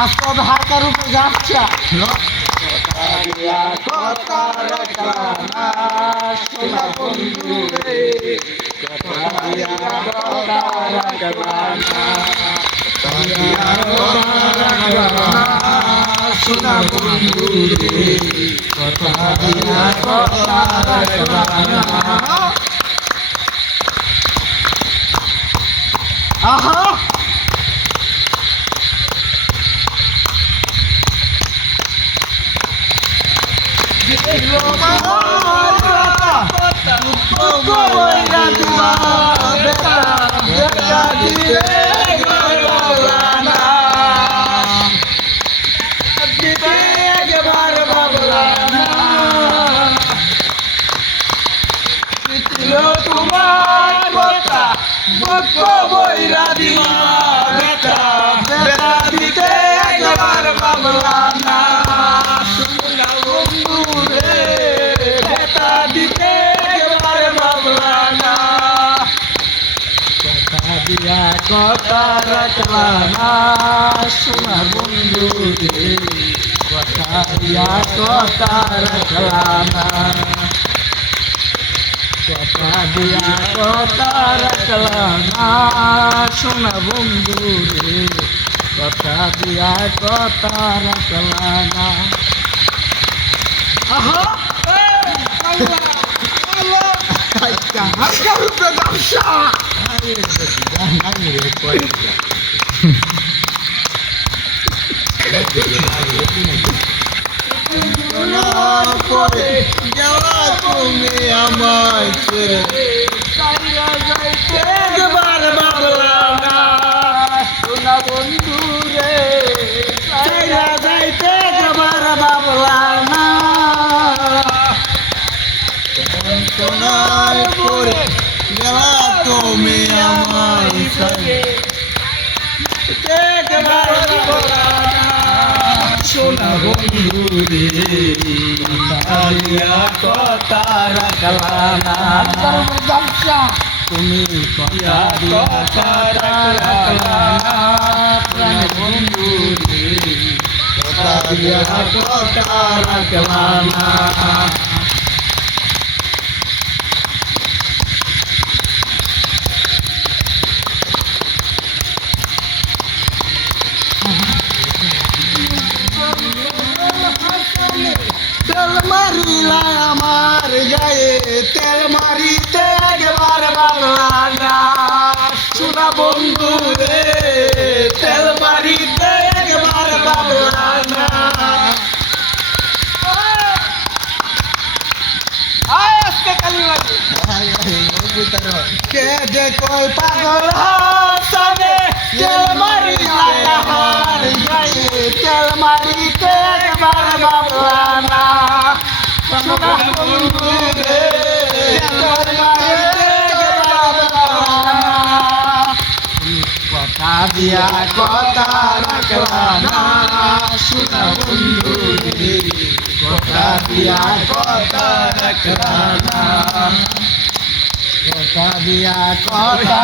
আজকে হালকার উপর যাচ্ছে সোনা বন্ধু রে কথা দিয়া কথা রাখলানা আহা তোমার কথা বইরা দিবা বেটা বেটা দিতে একবার বাবলা না সোনা বন্ধু রে বেটা দিতে একবার বাবলা না কথা দিয়া কথা রাখলা না সোনা বন্ধু রে কথা দিয়া কথা রাখলা না কথা দিয়া কথা রাখলানা সোনা বন্ধু রে কথা দিয়া কথা রাখলানা আহা হালকা রূপে গামছা পরে যাওয়া তুমি আমায় ছেড়ে একবার বাবলা না সোনা বন্ধু রে চাইরা যাইতে একবার বাবলা না সোনার পরে যাওয়া তুমি আমায় ছেড়ে একবার বাবলা না সোনা বন্ধু রে কথা রাখলানা তুমি কথা রাখলানা বন্ধু রে কথা দিয়া কথা রাখলানা তেল মারিলা আমার গায়ে তেল মারিতে একবার বাবলা না সোনা বন্ধু রে তেল মারিতে একবার বাবলা না আজকে কালি কে যে কই পাগল হাসানে তেল মারিলা আমার গায়ে তেল মারিতে একবার বাবলা না সোনা বন্ধু রে কথা দিয়া কথা রাখলানা সোনা বন্ধু রে কথা দিয়া কথা রাখলানা কথা দিয়া কথা